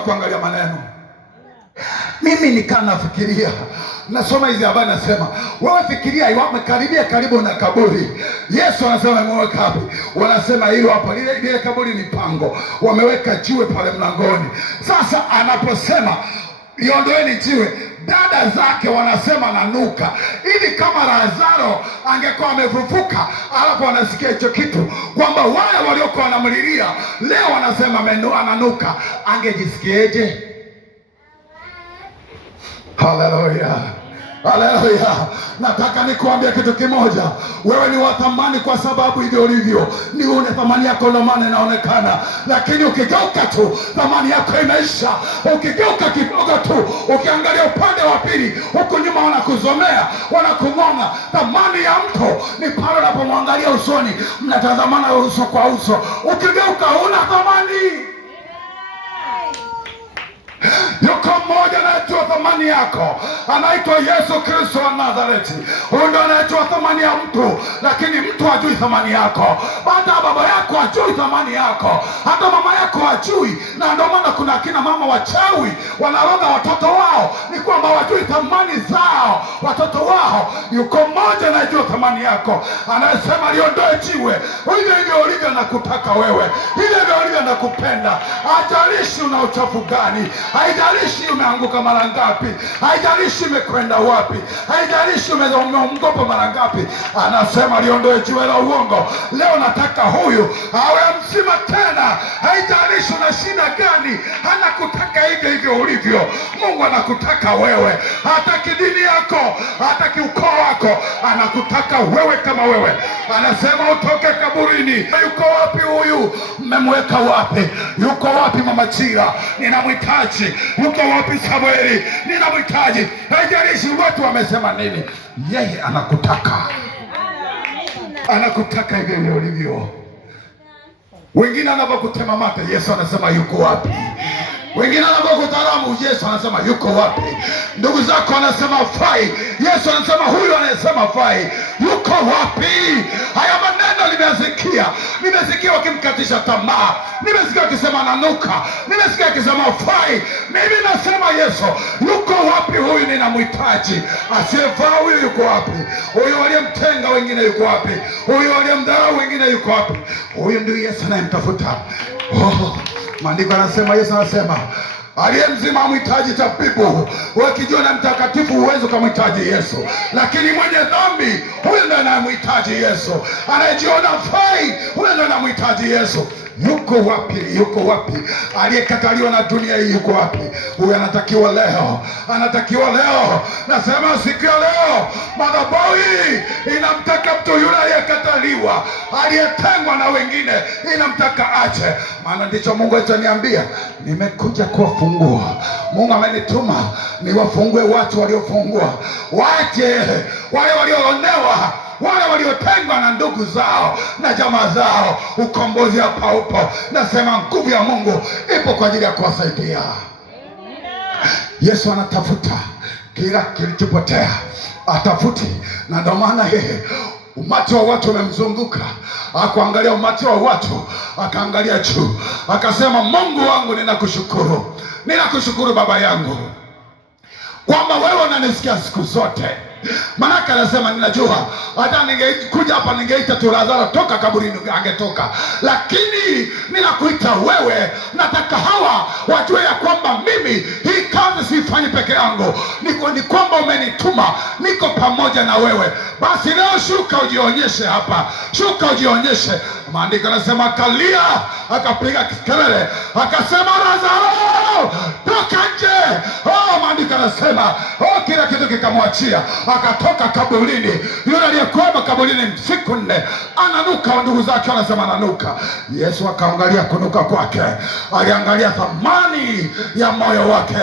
kuangalia maneno. Mimi nikaa nafikiria, nasoma hizi habari, nasema wewe fikiria, wamekaribia karibu na kaburi. Yesu anasema ameweka wapi? Wanasema hilo hapo, lile kaburi ni pango, wameweka jiwe pale mlangoni. Sasa anaposema liondoeni jiwe, dada zake wanasema nanuka. Ili kama Lazaro angekuwa amefufuka alafu wanasikia hicho kitu, kwamba wale waliokuwa wanamlilia leo wanasema ananuka, angejisikiaje? Haleluya, haleluya. Nataka nikuambia kitu kimoja, wewe ni wa thamani kwa sababu hivyo ulivyo. Ni une thamani yako ndio maana inaonekana, lakini ukigeuka tu thamani yako inaisha. Ukigeuka kidogo tu, ukiangalia upande wa pili, huko nyuma wanakuzomea, wanakung'onga. Thamani ya mtu ni pale unapomwangalia usoni, mnatazamana uso kwa uso. Ukigeuka huna thamani. Yuko mmoja anayejua thamani yako, anaitwa Yesu Kristo wa Nazareti. Huyu ndo anayejua thamani ya mtu, lakini mtu hajui thamani yako. Hata baba yako hajui thamani yako, hata mama yako hajui. Na ndio maana kuna akina mama wachawi wanaroga watoto wao, ni kwamba hawajui thamani zao watoto wao. Yuko mmoja anayejua thamani yako, anayesema liondoe jiwe. Hivyo hivyo ulivyo nakutaka wewe, hivyo hivyo ulivyo nakupenda. Haijalishi una uchafu gani, haijalishi umeanguka mara ngapi, haijalishi umekwenda wapi, haijalishi umeongopa mara ngapi, anasema liondoe jiwe la uongo. Leo nataka huyu awe mzima tena. Haijalishi una shida gani, anakutaka hivyo hivyo ulivyo. Mungu anakutaka wewe, hataki dini yako, hataki ukoo wako, anakutaka wewe kama wewe. Anasema utoke kaburini. Yuko wapi huyu? Mmemweka wapi? Yuko wapi Mama Chira? Ninamhitaji. Yuko wapi Samueli? Ninamhitaji. Haijalishi watu wamesema nini, yeye anakutaka. Anakutaka hivyo hivyo ulivyo. Wengine anapokutema mate, Yesu anasema yuko wapi? Wengine anapokudharau, Yesu anasema yuko wapi? Ndugu zako anasema fai, Yesu anasema huyu anayesema fai yuko wapi? Haya maneno nimesikia wakimkatisha tamaa, nimesikia wakisema nanuka, nimesikia wakisema fai. Mimi nasema Yesu yuko wapi? Huyu ninamhitaji. Asiyefaa huyu yuko wapi? Huyu aliyemtenga wengine yuko wapi? Huyu aliyemdharau wengine yuko wapi? Huyu ndio Yesu anayemtafuta. Maandiko anasema, Yesu anasema aliye mzima hamhitaji tabibu. Wewe kijana na mtakatifu huwezi kumhitaji Yesu, lakini mwenye dhambi huyo ndiye anamhitaji Yesu. Anayejiona fai huyo ndiye anamhitaji Yesu. Yuko wapi? Yuko wapi? Aliyekataliwa na dunia hii yuko wapi? Huyu anatakiwa leo, anatakiwa leo. Nasema siku ya leo madhabahu inamtaka mtu yule aliyekataliwa, aliyetengwa na wengine, inamtaka ache. Maana ndicho Mungu ataniambia, nimekuja kuwafungua. Mungu amenituma niwafungue watu waliofungwa, wache wale walioonewa, wale waliotengwa na ndugu zao na jamaa zao. Ukombozi hapa upo. Nasema nguvu ya Mungu ipo kwa ajili ya kuwasaidia. Yesu anatafuta kila kilichopotea, atafuti. Na ndio maana yeye umati wa watu wamemzunguka, akaangalia umati wa watu, akaangalia juu, akasema Mungu wangu ninakushukuru, ninakushukuru Baba yangu kwamba wewe unanisikia siku zote. Manaka anasema ninajua hata ningekuja hapa ningeita tu Lazaro toka kaburini angetoka, lakini ninakuita wewe. Nataka hawa wajue ya kwamba mimi hii kazi sifanyi peke yangu, ni kwamba umenituma, niko pamoja na wewe. Basi leo shuka ujionyeshe hapa, shuka ujionyeshe. Maandiko anasema akalia, akapiga kelele, akasema Lazaro toka nje. Maandiko anasema kila kitu kikamwachia, akatoka kaburini. Yule aliyekuwa kaburini siku 4 ananuka, ndugu zake wanasema ananuka. Yesu akaangalia kunuka kwake, aliangalia thamani ya moyo wake,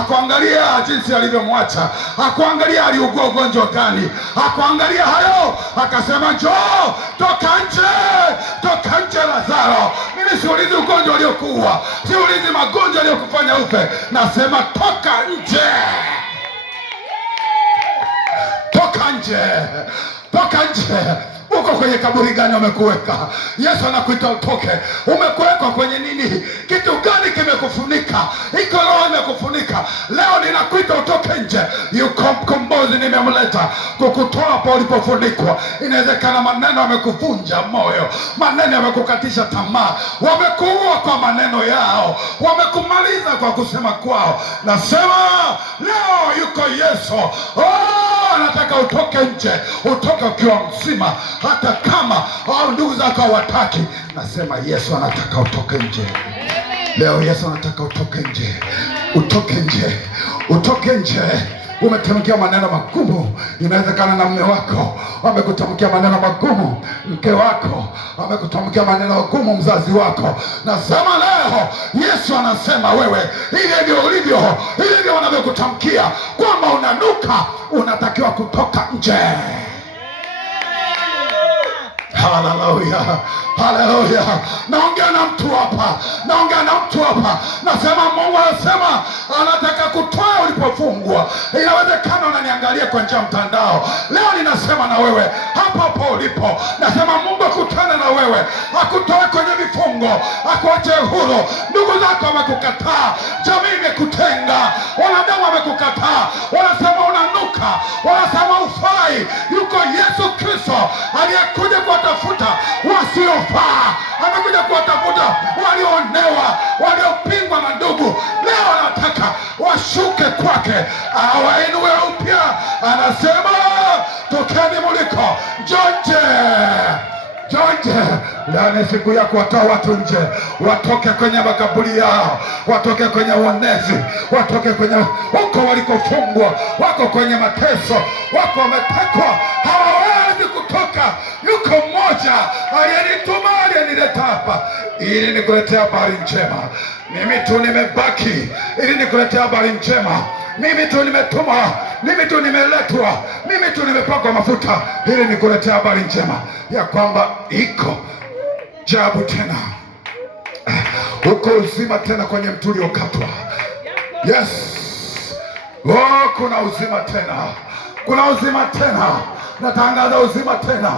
akaangalia jinsi alivyomwacha, akaangalia aliugua ugonjwa gani, akaangalia hayo, akasema njoo, toka nje, toka nje Lazaro. Mimi siulizi ugonjwa uliokuwa, siulizi magonjwa aliyokufanya ufe, nasema toka nje. Toka nje, toka nje. Uko kwenye kaburi gani wamekuweka? Yesu anakuita utoke. Umekuwekwa kwenye nini? Kitu gani kimekufunika? imekufunika, iko roho imekufunika. Leo ninakuita utoke nje. Yuko mkombozi nimemleta kukutoa hapo ulipofunikwa. Inawezekana maneno yamekuvunja moyo, maneno yamekukatisha tamaa, wamekuua kwa maneno yao, wamekumaliza kwa kusema kwao. Nasema leo yuko Yesu. Anataka utoke nje, utoke ukiwa mzima, hata kama ndugu zako hawataki. Nasema Yesu anataka utoke nje leo. Yesu anataka utoke nje, utoke nje, utoke nje. Umetamkia maneno magumu. Inawezekana na mume wako amekutamkia maneno magumu, mke wako amekutamkia maneno magumu, mzazi wako. Nasema leo Yesu anasema wewe, hivyo ulivyo, hivyo wanavyokutamkia kwamba unanuka, unatakiwa kutoka nje. Haleluya, haleluya. Naongea na mtu hapa, naongea na mtu hapa. Nasema Mungu anasema anataka kutoa ulipofungwa. Inawezekana unaniangalia kwa njia mtandao leo, ninasema na wewe hapo hapo ulipo. Nasema Mungu akutane na wewe, akutoe kwenye vifungo, akuache huru. Ndugu zako wamekukataa, jamii imekutenga, wanadamu wamekukataa, wanasema unanuka, wanasema ufai. Yuko Yesu Kristo aliyekuja kuwatafuta wasiofaa, amekuja kuwatafuta walioonewa, waliopingwa na ndugu. Leo anataka washuke kwake, awainue upya. Anasema tokeni muliko, nje, nje. Leo ni siku ya kuwatoa watu nje, watoke kwenye makaburi yao, watoke kwenye uonezi, watoke kwenye huko walikofungwa, wako kwenye mateso, wako wametekwa, hawawezi kutoka. Yuko mmoja aliyenituma, aliyenileta hapa ili nikuletea habari njema. Mimi tu nimebaki ili nikuletea habari njema. Mimi tu nimetumwa, mimi tu nimeletwa, mimi tu nimepakwa mafuta ili nikuletea habari njema ya kwamba iko jabu tena, uko uzima tena kwenye mti uliokatwa. Yes, kuna uzima tena, kuna uzima tena. Natangaza uzima tena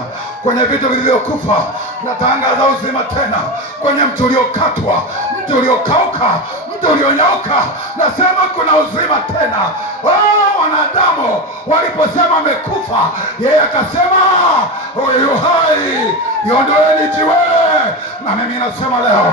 kwenye vitu vilivyokufa. Natangaza uzima tena kwenye mti uliokatwa, mti uliokauka, mti ulionyauka. Nasema kuna uzima tena. Wanadamu waliposema amekufa, yeye akasema yu hai, iondoeni jiwe. Na mimi nasema leo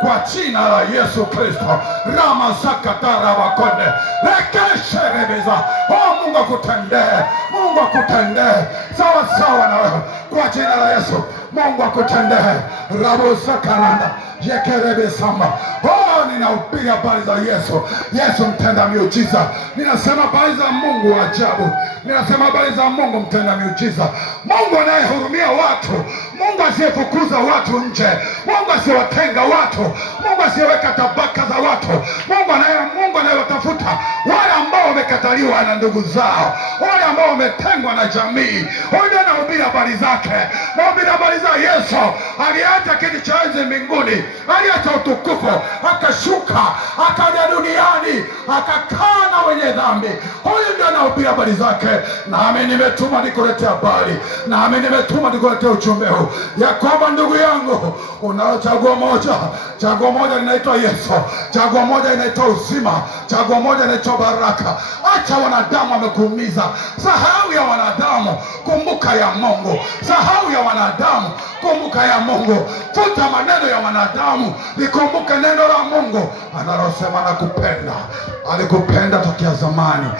kwa jina la Yesu Kristo, rama sakatara wakonde rekesherebeza. Mungu akutendee, Mungu akutendee sawa sawa na wewe kwa jina la Yesu. Mungu akutendee rabo sakaranda yekerebe samba. Ninahubiri habari za Yesu, Yesu mtenda miujiza. Ninasema habari za Mungu wa ajabu, ninasema habari za Mungu mtenda miujiza, Mungu anayehurumia watu, Mungu asiyefukuza watu nje, Mungu asiyewatenga watu, Mungu asiyeweka tabaka za watu, Mungu anayewatafuta wale ambao wamekataliwa na ndugu zao, wale ambao wametengwa na jamii. Huyu anahubiri habari zake, nahubiri habari za Yesu aliacha kiti cha enzi mbinguni, aliacha utukufu, akashuka, akaja duniani, akakaa na wenye dhambi. Huyu ndio anahubiri habari zake. Nami nimetuma nikuletea habari, nami nimetuma nikuletea ujumbe huu ya kwamba ndugu yangu, unalo chaguo moja. Chaguo moja linaitwa Yesu, chaguo moja linaitwa uzima, chaguo moja linaitwa baraka. Acha wanadamu wamekuumiza, sahau ya wanadamu, kumbuka ya Mungu. Sahau ya wanadamu, kumbuka ya Mungu. Futa maneno ya wanadamu, likumbuke neno la Mungu analosema nakupenda. Alikupenda tokea zamani,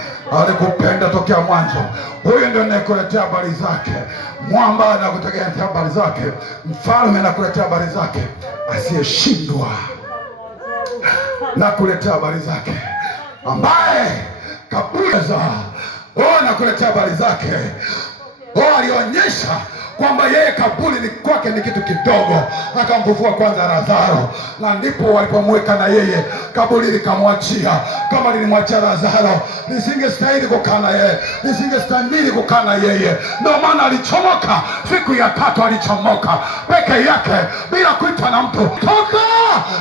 alikupenda tokea mwanzo. Huyu ndio anayekuletea habari zake, mwamba anakuletea habari zake, mfalme anakuletea habari zake, asiyeshindwa na kuletea habari zake, ambaye kabisa anakuletea habari zake. Alionyesha kwamba yeye kaburi ni kwake ni kitu kidogo, akamfufua kwanza Lazaro, na ndipo walipomweka na yeye kaburi likamwachia. Kama lilimwachia Lazaro, lisingestahili kukaa na yeye, lisingestahili kukaa na yeye. Ndio maana alichomoka siku ya tatu, alichomoka peke yake bila kuitwa na mtu. Toka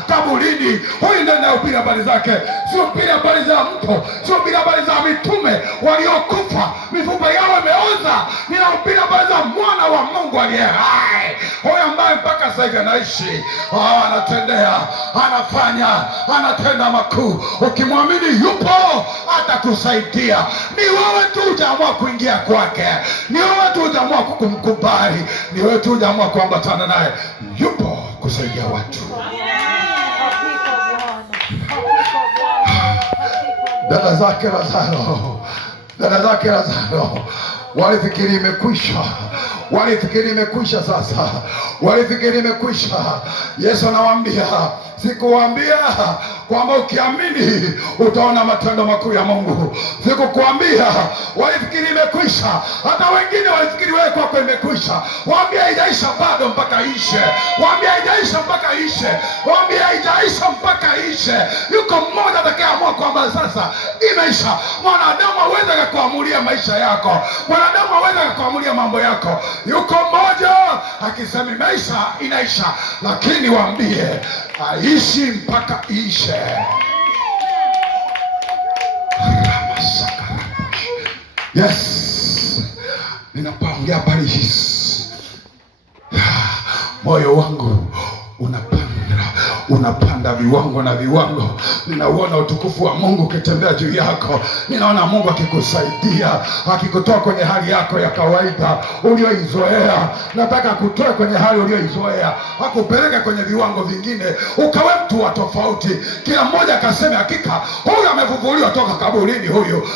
kaburini. Huyu ndiye anayehubiri habari zake, sio hubiri habari za mtu, sio hubiri habari za mitume waliokufa mifupa yao imeoza. Ninahubiri habari za mwana wa Mungu aliye hai, huyo ambaye mpaka sasa hivi anaishi, anatendea, anafanya, anatenda makuu. Ukimwamini yupo, atakusaidia. Ni wewe tu hujaamua kuingia kwake, ni wewe tu hujaamua kumkubali, ni wewe tu hujaamua kuambatana naye. Yupo kusaidia watu. Dada zake Lazaro walifikiri imekwisha, walifikiri imekwisha. Sasa walifikiri imekwisha. Yesu anawaambia, sikuwaambia kwamba ukiamini utaona matendo makuu ya Mungu? Sikukuambia? Walifikiri imekwisha. Hata wengine walifikiri wewe kwako imekwisha. Waambie haijaisha bado mpaka ishe. Waambie haijaisha mpaka ishe. Waambie haijaisha mpaka ishe. Yuko mmoja atakayeamua kwamba sasa imeisha. Mwanadamu hawezi akakuamulia maisha yako. Mwanadamu hawezi akakuamulia mambo yako. Yuko mmoja akisema imeisha, inaisha. Lakini waambie aishi mpaka ishe. Yes, ninapoongea habari hizi, moyo wangu unapanda viwango na viwango. Ninauona utukufu wa Mungu ukitembea juu yako. Ninaona Mungu akikusaidia, akikutoa kwenye hali yako ya kawaida ulioizoea. Nataka kutoa kwenye hali ulioizoea, akupeleke kwenye viwango vingine, ukawe mtu wa tofauti. Kila mmoja akaseme, hakika huyu amefufuliwa toka kaburini, huyu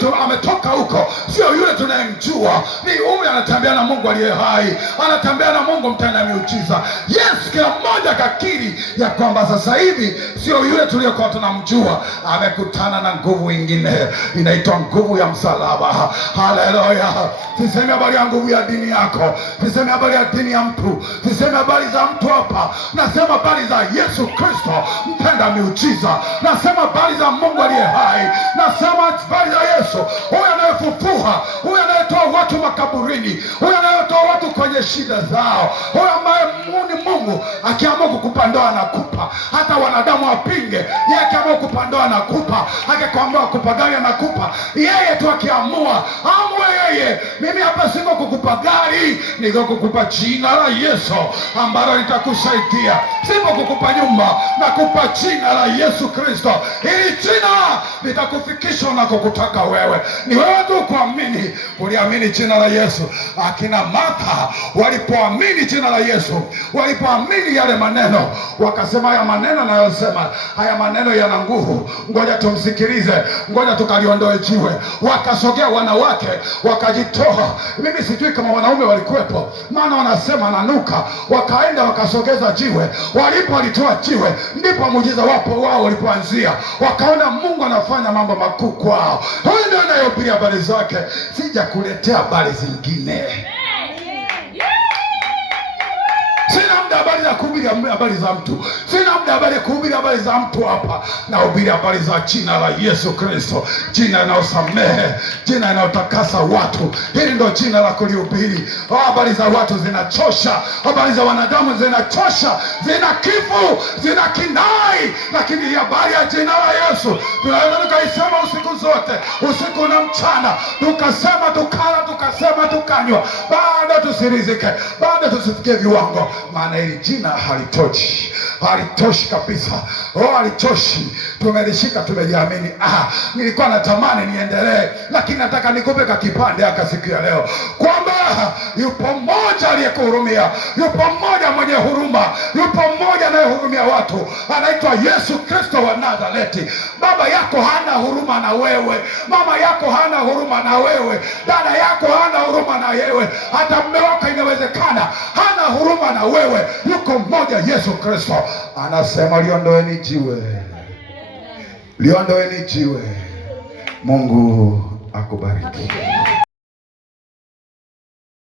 tu ametoka huko, sio yule tunayemjua, ni huyu anatembea na Mungu aliye hai, anatembea na Mungu mtenda miujiza. Yes, kila mmoja kakiri ya kwamba sasa hivi sio yule tuliyokuwa tunamjua, amekutana na nguvu nyingine, inaitwa nguvu ya msalaba. Haleluya! Sisemi habari ya nguvu ya dini yako, sisemi habari ya dini ya mtu, sisemi habari za mtu hapa. Nasema habari za Yesu Kristo mtenda miujiza, nasema habari za Mungu aliye hai, nasema habari za Yesu, huyu anayefufua, huyu anayetoa watu makaburini, huyu anayetoa watu kwenye shida zao, huyu ambaye ni Mungu akiamua kukupa ndoa anakupa. Hata wanadamu wapinge, yeye akiamua kukupa ndoa anakupa. Akikwambia kukupa gari anakupa. Yeye tu akiamua, amue yeye. Mimi hapa siko kukupa gari, niko kukupa jina la Yesu ambalo litakusaidia. Siko kukupa nyumba, nakupa jina la Yesu Kristo. Hili jina litakufikisha unakokutaka wewe. Ni wewe tu kuamini. Uliamini jina la Yesu. Akina Martha walipoamini jina la Yesu, walipoamini yale maneno, wakasema haya maneno nayosema, haya maneno yana nguvu, ngoja tumsikilize, ngoja tukaliondoe jiwe. Wakasogea wanawake, wakajitoa. Mimi sijui kama wanaume walikuwepo, maana wanasema nanuka. Wakaenda wakasogeza jiwe. Walitoa jiwe, ndipo muujiza wao ulipoanzia. Wakaona Mungu anafanya mambo makuu kwao. Huyu ndio anayehubiria habari zake. Sija kuletea habari zingine. Sina muda habari za kuhubiri habari za mtu. Sina muda habari ya kuhubiri habari za mtu hapa. Nahubiri habari za jina la Yesu Kristo, jina linalosamehe, jina linalotakasa watu. Hili ndio jina la kulihubiri. Habari za watu zinachosha, habari za wanadamu zinachosha, zina kifu, zina kinai, lakini habari ya jina la Yesu tunaweza tukaisema usiku zote, usiku na mchana, tukasema tukala, tukasema tukanywa, bado tusirizike, bado tusifikie viwango. Maana hili jina halitoshi, halitoshi kabisa. Halitoshi. Tumelishika, tumeliamini. Nilikuwa natamani niendelee, lakini nataka nikupe kipande haka siku ya leo kwamba yupo mmoja aliyekuhurumia, yupo mmoja mwenye huruma, yupo mmoja anayehurumia watu, anaitwa Yesu Kristo wa Nazareti. Baba yako hana huruma na wewe, mama yako hana huruma na wewe, dada yako hana huruma na wewe, hata mume wako inawezekana hana huruma na wewe. Yuko mmoja Yesu Kristo anasema, liondoeni jiwe, liondoeni jiwe. Mungu akubariki.